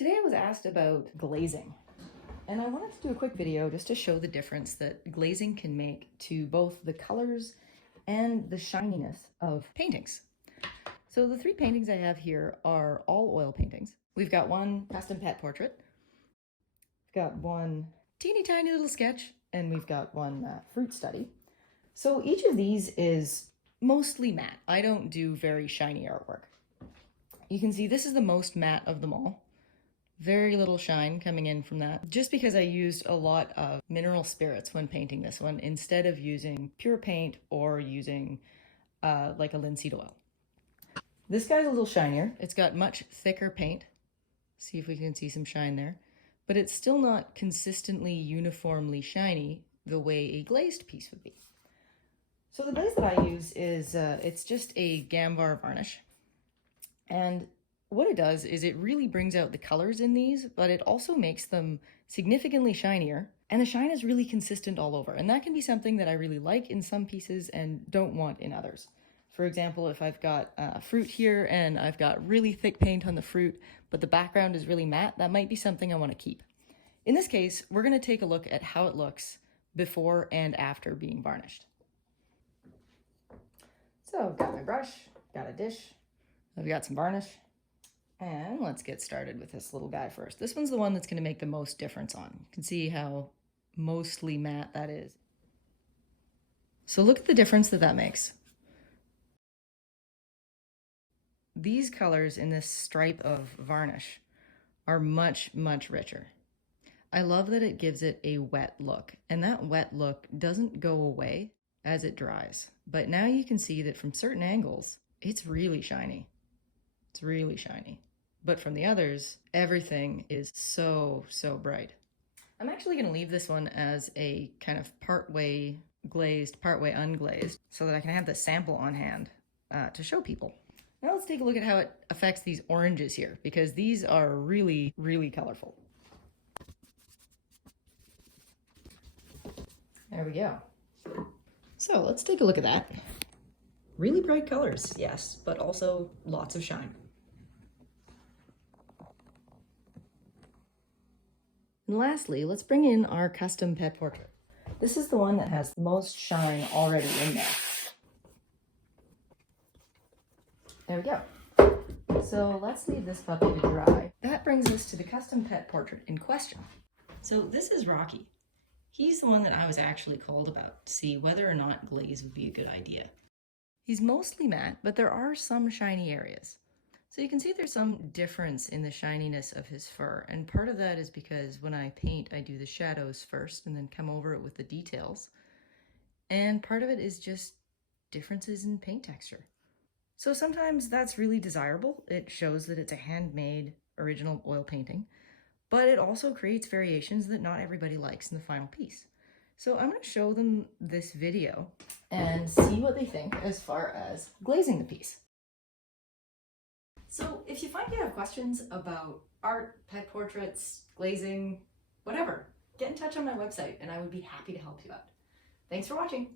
Today I was asked about glazing, and I wanted to do a quick video just to show the difference that glazing can make to both the colors and the shininess of paintings. So the three paintings I have here are all oil paintings. We've got one custom pet portrait, we've got one teeny tiny little sketch, and we've got one fruit study. So each of these is mostly matte. I don't do very shiny artwork. You can see this is the most matte of them all. Very little shine coming in from that, just because I used a lot of mineral spirits when painting this one instead of using pure paint or using like a linseed oil. This guy's a little shinier. It's got much thicker paint. See if we can see some shine there. But it's still not consistently uniformly shiny the way a glazed piece would be. So the glaze that I use is, it's just a Gamvar varnish. And what it does is it really brings out the colors in these, but it also makes them significantly shinier, and the shine is really consistent all over. And that can be something that I really like in some pieces and don't want in others. For example, if I've got fruit here and I've got really thick paint on the fruit, but the background is really matte, that might be something I want to keep. In this case, we're going to take a look at how it looks before and after being varnished. So I've got my brush, got a dish, I've got some varnish. And let's get started with this little guy first. This one's the one that's going to make the most difference on. You can see how mostly matte that is. So look at the difference that makes. These colors in this stripe of varnish are much, much richer. I love that it gives it a wet look, and that wet look doesn't go away as it dries. But now you can see that from certain angles, it's really shiny. It's really shiny. But from the others, everything is so, so bright. I'm actually going to leave this one as a kind of partway glazed, partway unglazed, so that I can have the sample on hand to show people. Now let's take a look at how it affects these oranges here, because these are really, really colorful. There we go. So let's take a look at that. Really bright colors, yes, but also lots of shine. And lastly, let's bring in our custom pet portrait. This is the one that has the most shine already in there. There we go. So let's leave this puppy to dry. That brings us to the custom pet portrait in question. So this is Rocky. He's the one that I was actually called about to see whether or not glaze would be a good idea. He's mostly matte, but there are some shiny areas. So you can see there's some difference in the shininess of his fur, and part of that is because when I paint, I do the shadows first and then come over it with the details. And part of it is just differences in paint texture. So sometimes that's really desirable. It shows that it's a handmade original oil painting, but it also creates variations that not everybody likes in the final piece. So I'm going to show them this video and see what they think as far as glazing the piece. So if you find you have questions about art, pet portraits, glazing, whatever, get in touch on my website and I would be happy to help you out. Thanks for watching.